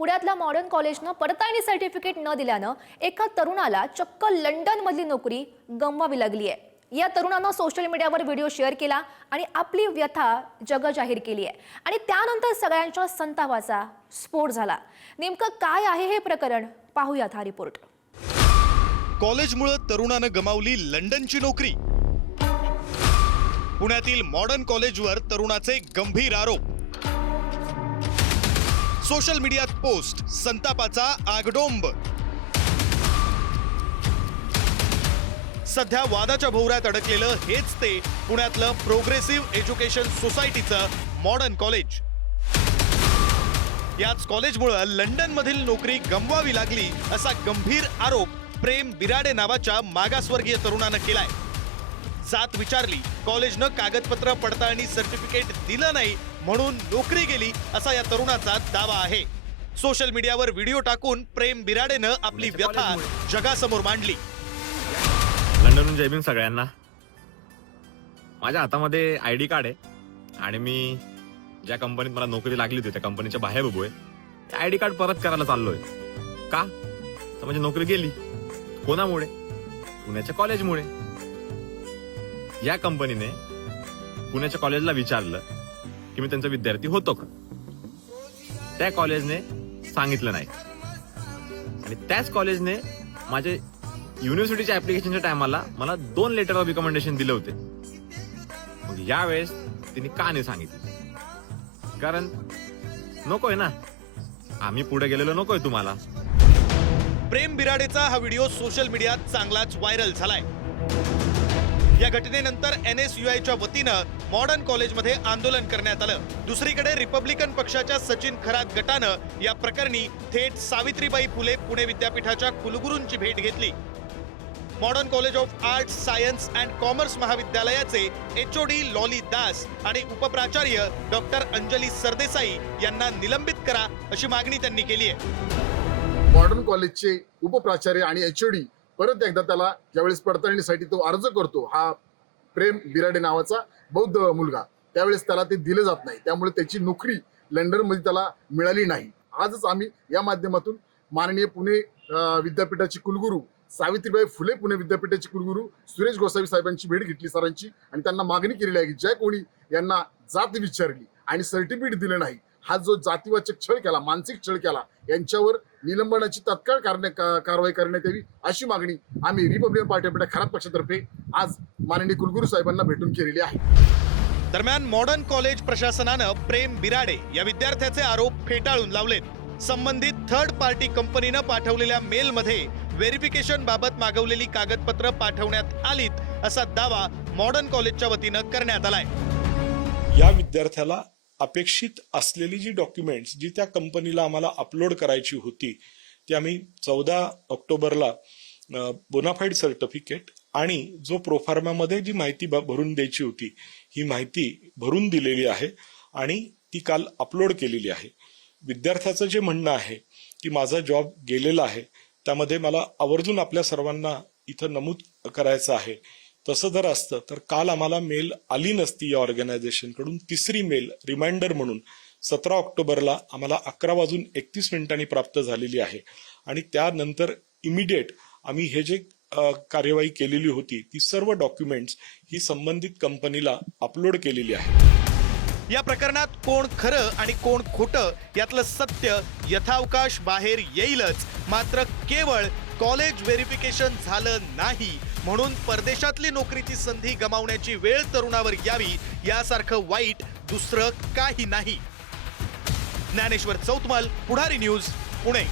पुण्यातल्या मॉडर्न कॉलेजनं पडताळणी सर्टिफिकेट न दिल्यानं एका तरुणाला चक्क लंडनमधली नोकरी गमवावी लागली आहे. या तरुणानं सोशल मीडियावर व्हिडिओ शेअर केला आणि आपली व्यथा जग जाहीर केली आहे. आणि त्यानंतर सगळ्यांच्या संतापाचा स्फोट झाला. नेमकं काय आहे हे प्रकरण? पाहूयात हा रिपोर्ट कॉलेजमुळे तरुणानं गमावली लंडनची नोकरी. पुण्यातील मॉडर्न कॉलेजवर तरुणाचे गंभीर आरोप. सोशल मीडियात पोस्ट संतापाचा आगडोंब. सध्या वादाच्या भोवऱ्यात अडकलेलं हेच ते पुण्यातलं प्रोग्रेसिव्ह एज्युकेशन सोसायटीचं मॉडर्न कॉलेज. याच कॉलेजमुळं लंडनमधील नोकरी गमवावी लागली असा गंभीर आरोप प्रेम बिराडे नावाच्या मागासवर्गीय तरुणानं केलाय. जात विचारली कॉलेजनं कागदपत्र पडताळणी सर्टिफिकेट दिलं नाही म्हणून नोकरी गेली असा या तरुणाचा दावा आहे. सोशल मीडियावर व्हिडिओ टाकून प्रेम बिराडेनं आपली व्यथा जगासमोर मांडली. लंडनहून जय भीम सगळ्यांना. माझ्या हातामध्ये आय डी कार्ड आहे आणि मी ज्या कंपनीत मला नोकरी लागली होती त्या कंपनीच्या बाहेर उभो आहे ते आय डी कार्ड परत करायला चाललोय. का? तर म्हणजे नोकरी गेली. कोणामुळे? पुण्याच्या कॉलेजमुळे या कंपनीने पुण्याच्या कॉलेजला विचारलं की मी त्यांचा विद्यार्थी होतो का? त्या कॉलेजने सांगितलं नाही. आणि त्याच कॉलेजने माझे युनिव्हर्सिटीच्या ऍप्लिकेशनच्या टायमाला मला दोन लेटर ऑफ रिकमेंडेशन दिले होते. मग यावेळेस तिने का नाही सांगितलं? कारण नकोय ना. आम्ही पुढे गेलेलो नकोय तुम्हाला. प्रेम बिराडेचा हा व्हिडिओ सोशल मीडियात चांगलाच व्हायरल झालाय. या घटनेनंतर एन एस यू आयच्या वतीनं मॉडर्न कॉलेजमध्ये आंदोलन करण्यात आलं. दुसरीकडे रिपब्लिकन पक्षाच्या सचिन खरात गटानं या प्रकरणी थेट सावित्रीबाई फुले पुणे विद्यापीठाच्या कुलगुरूंची भेट घेतली. Modern college of arts science and commerce महाविद्यालयाचे एचओडी लॉली दास आणि उपप्राचार्य डॉक्टर अंजली सरदेसाई यांना निलंबित करा अशी मागणी त्यांनी केली आहे. मॉडर्न कॉलेजचे उपप्राचार्य आणि एचओडी परत एकदा त्याला ज्यावेळेस पडताळणीसाठी तो अर्ज करतो हा प्रेम बिराडे नावाचा बौद्ध मुलगा त्यावेळेस त्याला ते दिलं जात नाही. त्यामुळे त्याची नोकरी लंडनमध्ये त्याला मिळाली नाही. आजच आम्ही या माध्यमातून माननीय पुणे विद्यापीठाची विद्यापीठाचे कुलगुरू सावित्रीबाई फुले पुणे विद्यापीठाचे कुलगुरू सुरेश गोसावी साहेबांची भेट घेतली सरांची आणि त्यांना मागणी केलेली आहे की ज्या कोणी यांना जात विचारली आणि सर्टिफिकेट दिलं नाही. हा जो जातीवाचक छळ केला मानसिक छळ केला यांच्यावर निलंबनाची तत्काळ कारवाई करण्यात यावी अशी मागणी आम्ही रिपब्लिकन पार्टी खरात पक्षातर्फे आज माननीय कुलगुरू साहेबांना भेटून केलेली आहे. दरम्यान मॉडर्न कॉलेज प्रशासनानं प्रेम बिराडे या विद्यार्थ्याचे आरोप फेटाळून लावलेत. संबंधित थर्ड पार्टी कंपनीनं पाठवलेल्या मेलमध्ये व्हेरिफिकेशन बाबत मागवलेली कागदपत्र पाठवण्यात आलीत असा दावा मॉडर्न कॉलेजच्या वतीनं करण्यात आलाय. या विद्यार्थ्याला अपेक्षित असलेली जी डॉक्युमेंट्स जी त्या कंपनीला आम्हाला अपलोड करायची होती ती आम्ही चौदा ऑक्टोबरला बोनाफाईड सर्टिफिकेट आणि जो प्रोफार्मामध्ये जी माहिती ब- भरून द्यायची होती ही माहिती भरून दिलेली आहे आणि ती काल अपलोड केलेली आहे. विद्यार्थ्याचं जे म्हणणं आहे की माझा जॉब गेलेला आहे त्यामध्ये मला आवर्जून आपल्या सर्वांना इथं नमूद करायचं आहे. तसं जर असतं तर काल आम्हाला मेल आली नसती या ऑर्गनायझेशनकडून तिसरी मेल रिमाइंडर म्हणून सतरा ऑक्टोबरला आम्हाला अकरा वाजून एकतीस मिनिटांनी प्राप्त झालेली आहे. आणि त्यानंतर इमिडिएट आम्ही हे जे कार्यवाही केलेली होती ती सर्व डॉक्युमेंट्स ही संबंधित कंपनीला अपलोड केलेली आहे या प्रकरणात कोण खरं आणि कोण खोटं यातलं सत्य यथावकाश बाहेर येईलच. मात्र केवळ कॉलेज व्हेरिफिकेशन झालं नाही. म्हणून परदेशातली नोकरीची संधी गमावण्याची वेळ तरुणावर यावी यासारखं वाईट दुसरं काही नाही. ज्ञानेश्वर चौतमल पुढारी न्यूज पुणे.